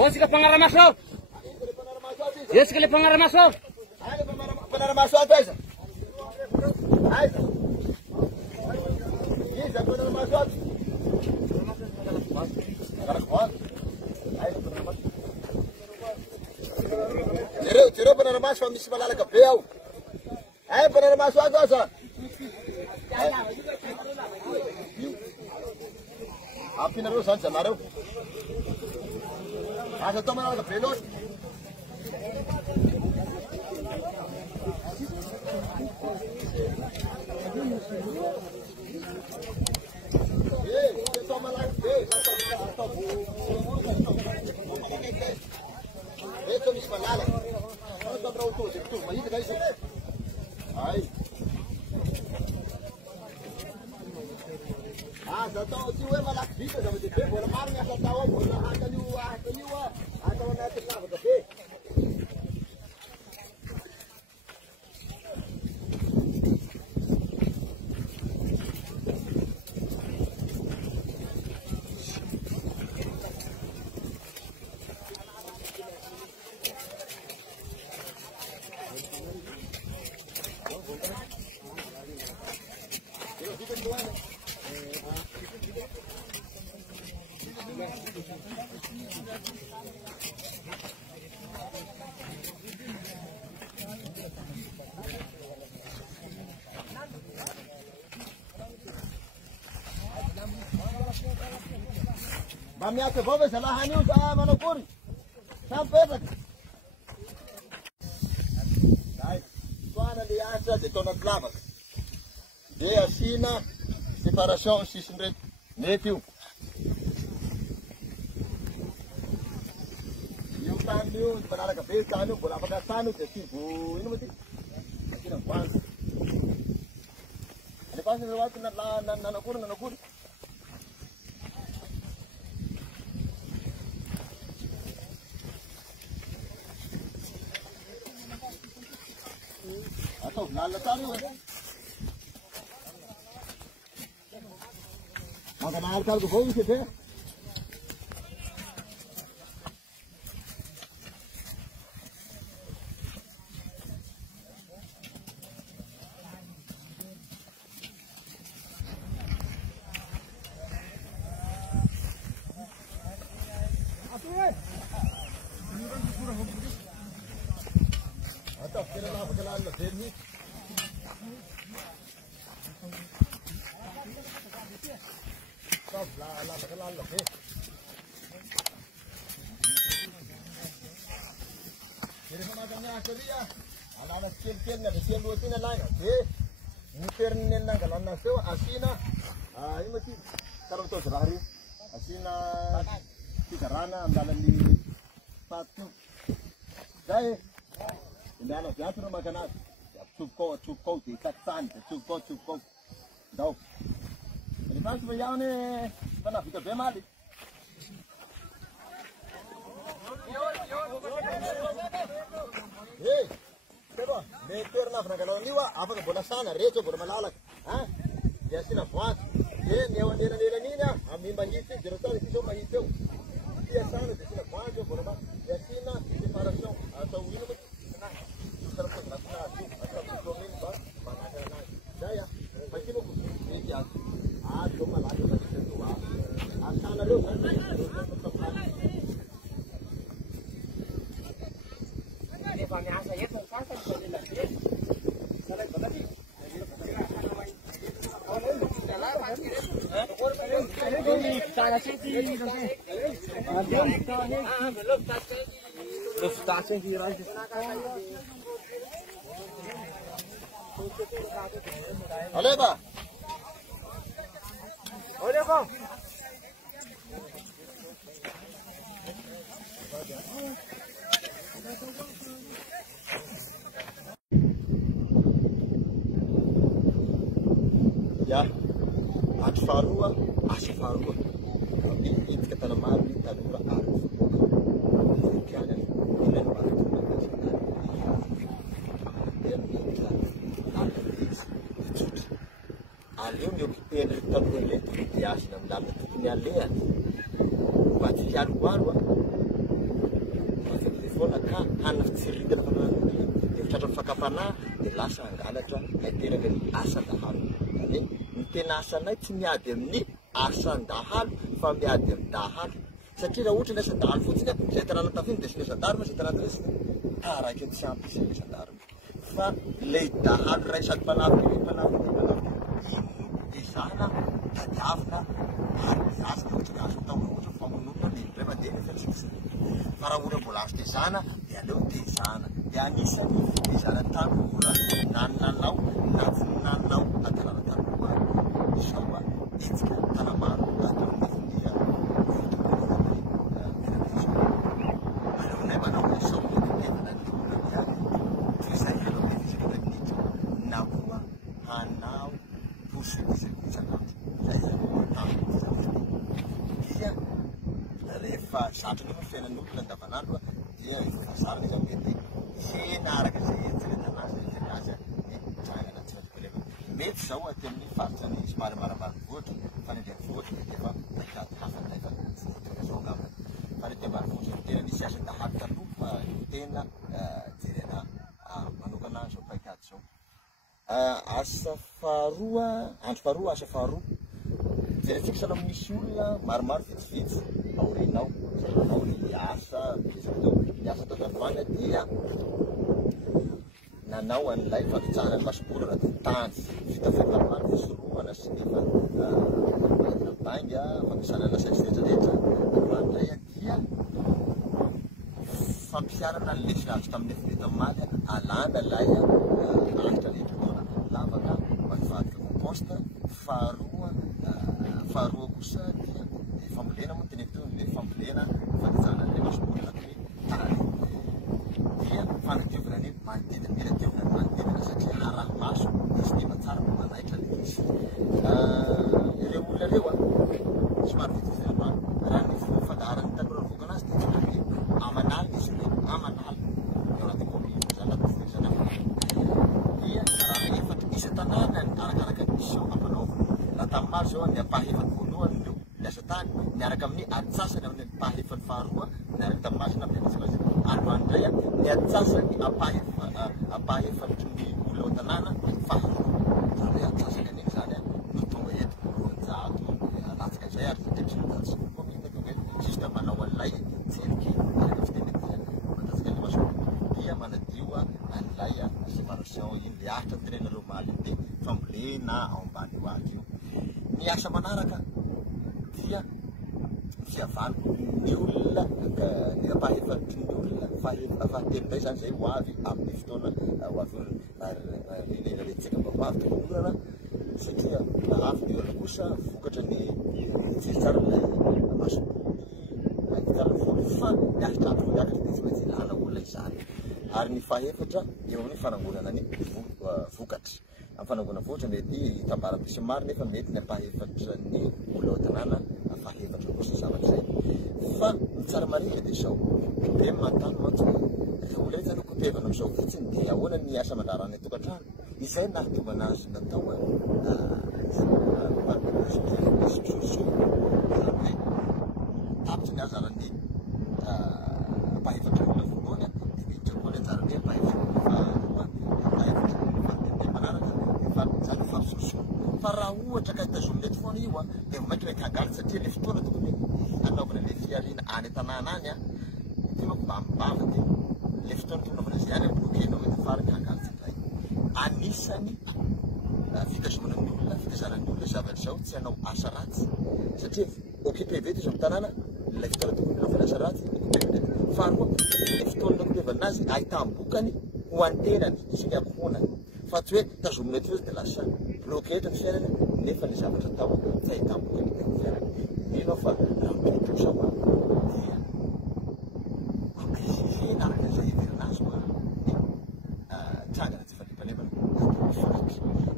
Wah, sikap pengarah masuk. Ya, sekali pengarah masuk. Pengarah masuk atas. Ayo. Ini siapa pengarah masuk? Pengarah kuat. Ayo pengarah masuk. Ciro pengarah masuk misi malala kapeu. Ayo pengarah masuk atas. Api naruh sanca naruh. Ada tu mana ada pelot? Itu bismillah. Kalau tak berau tu, itu masih tak isi. Hai. Satu siwe malah bisa sama dia. Bola marnya satu tahun, bola ada dua. Atau nanti nak betul. Bami ate bobe salah hani usaha manopuri sampai lagi. Baik, tuana liasa de tona blavas. De assina separação 600 metros. E o caminho para a cabeça, caminho por lá para cano que tipo, ini mesti. Aqui não passa. Ele passa no lado na cor. Atau lalatan ni. Makan alkal ko hoy se the. Atau kira lah perjalanan lebih ni. Stop lah perjalanan lebih. Kira semacamnya akhirnya. Anak skill ni ada skill dua tiga lain. Okay. Muter ni nang kalau nak sewa asina. Ini mesti taruh tu sehari. Asina kita rana amdalan di patu. Dah. Ini anak jatuh rumah kanak. Cukup tidak santai. Cukup. Dah. Ini pas bayar ni mana kita bemali. Hey, coba. Meter nak kalau liwa apa ke bola sana reco bola malalak. Ah, dia sini kuat. Dia nyewa ni na. Amin banjir jerotan itu banjir. Dia sana dia sini kuat bola. Dia sini separação atau ini. Oleh ba? Oleh ba? Ya, acho farua. Itsika tanamaro ny tanora ary kiana ilay aleo miokipena tanora le dia asina amin'ny lalana tokony alehany mba tsy hialoalo foana ka hanana fitsiriritana fanan'ny efitratra fakapanahy dia lasa angalatra naiteraka ny asan-dahalo zany ny tena asanay tsy miady amin'ny asan-dahalo fa miady amin'ny dahalo satria raha ohatra ny asan-dahalo fotsiny izay tanàna tafiny dia sy ny asan-darona izay tanàna tafiny taraiky ny tsy ampy izay ny asan-darona fa lay dahalo ray sady mpanavy izana tadiavina ary mizaza dia ohatra ka azo atao ohatra famonona ny ray mandeha ny fiatsisany fa raha ohatra mbola azo tezana dia aleo tezana dia anisany tezana tanora nananao na tsy nanao atanàna tanora izao etsika tanamaro atao nefinia aleonay manao izao evana ny olona miany tsy izay aleo efisaka minitra na koa hanao positizakitsakandro zay dia rehefa zatra ny fiainan'olona andavanandro dia fazarana izany mety hena araka izay etsaka tanazy azy trangana tsy fatikilema mety zao aty amin'ny faritsany somary maramary voatra fa ny ndreky voatra efa paikady hafa nefa tsy voatra zao angamba fa ny tembary voatra ny tena nisy asan-dahalo taloha fa tena jerena manokana zao paikady zao asa faharoa andro faharoa asa faharoa jerentsika sana misy olona maromaro vitsivitsy aorinao zanao ny asa tao ny asa tazavana dia nanao an'ilay fampitsahana ny masom-bola raha tany vita fialamany fisorohana sy nefa banga fampisana na saisiretrarehetra mandray dia fampiarana ny lesy azo tamin'ny efireta maly alana lay ahitra rehetra taona lavaka mafadika composta faharoa kosa dia fambolena moa teny toy le fambolena fampitsahana le masom-bola hoe tany dia fanadiovana ny manodidina mila diovana ny manodidina satria haraha maso dia sy dia matsara mba manaitra le izy ireo olona reo somary vitivitimaro raha ny fandaharany tanora voka anazy dia tsy amanaly izy le amanaly eo anaty commune zany anaty dia raha efatra isa tanàna arakaraka isao ampanaovana raha tamin'ny maro zao ny ampahefany voalohany no lasa tany niaraka amin'ny atsasany amin'ny ampahefany faharoa niaraka tamin'ny masina amin'ny androandray ny atsasany ampahefany ny olona ao tanàna faharoa zany hoe atsasany aneny zany no tonga eto roanjato alatsaka zay ary satria misy roanjato sy commune tonga juste manao an'ilay tseriky araka fitenetia matasika le maso dia manadio an'ilay séparation iny le ahitra ny tenenareo maly dia fambolena ao ambany io aky io ny asa manaraka dia fiavano ny olona ny ampahefatry ny olona fahatelinay zany zay ho avy amin'ny fotoana ho avy lela retsika mba ho avy tokolorana satria avy ny olona kosa vokatra ny tsiritsara lay masom-boly tsara voly fa miakitra andro miakatra dia tsy maintsy ilana olona izany ary ny fahefatra eo amin'ny fanangonana ny vokatra amin'ny fanangonana voatra mety hitambaram-pisy maro nefa mety ny ampahefatra ny olona ao tanàna fahefatra kosa zavatra zay fa ny tsara marika dia zao be mantany mantsy rehefa olona rehetra no kopevana amin'izao fotsiny dia ahoana ny asa mandarany tokantrano izay nahatonga anazy natao sosoa zany hoe tapitra ny azarany ampahefatra olona voalohany dia miditra koa ny anjarany ampahefatra faharoa ampahefatra manaraka zany fampisosoa fa raha ohatra ka hitazomina eto foana io dia mainky mety hangalatsy satria le fotoana tokony anaovana le fiariana any an-tanàna any dia manko mba mibava dia le fotoana tokony anaovana zay any blokenao mety farany hangalatsy indray anisany fitazomana ny olona fitazanany olona zavatra zao tsy hanao asa ratsy satria occupé veto izy amin'ny tanàna ilay fotoana tokony anaovana asa ratsy faharoa le fotoana nakopevana azy ahitambokany ho antenany sy ny amponany fa tsy hoe tazomina eto izy dia lasa bloketra ny fiainana nefa ny zavatra atao tsy ahitambokany ny fiainana mino fa raha mipetro zao dia ampizihena araka izay heverina azy koa trangana tsy falepalepana faky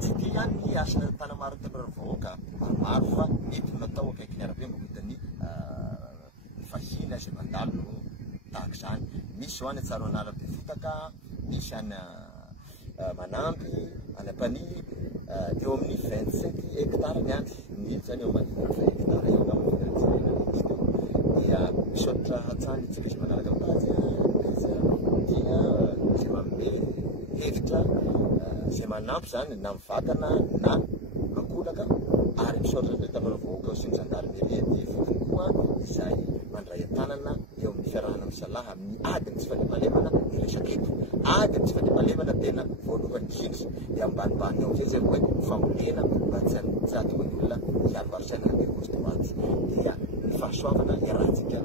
tsy dia ihany ny asana tanamaro tanora vahoaka maromaro fa mety natao akaiky ny arabe mba hitany fahina zay mandalo no tahaka izany. Misy zao any Tsaro Anala be fotaka, misy any Manampy, any Ampaniry, teo amin'ny 25 hectare ny any. Ny zany eo manodidina 20 hectare eo dia misaotra hatsany tsika izay manaraka aminazy dia zay manome hevitra zay manampy zany na mivakana na mankolaka ary misaotra ny tambanavahoaka sy ny zandarmerie dia fotony koa izay mandray antanana eo amin'ny fiarahana misalaha amin'ny adiny tsy fandriampahalemana ny resaketo. Adiny tsy fandriampahalemana tena voalohany indrindra dia ambanimbany eo amizay zay hoe fambolena mba tsy atokony olona hiaro varosaina dia gauche droite dia ny fahasoavana iarahantsika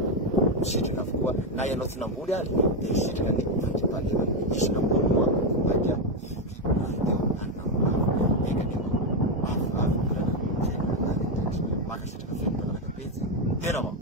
misitrana avokoa na ianao tsy namboly ary dia sitrana ny fandriampahalemana isy namboly moa maika teo anambolava eka ny avavy zay makasitraka feno mpanaraka petsy tena vao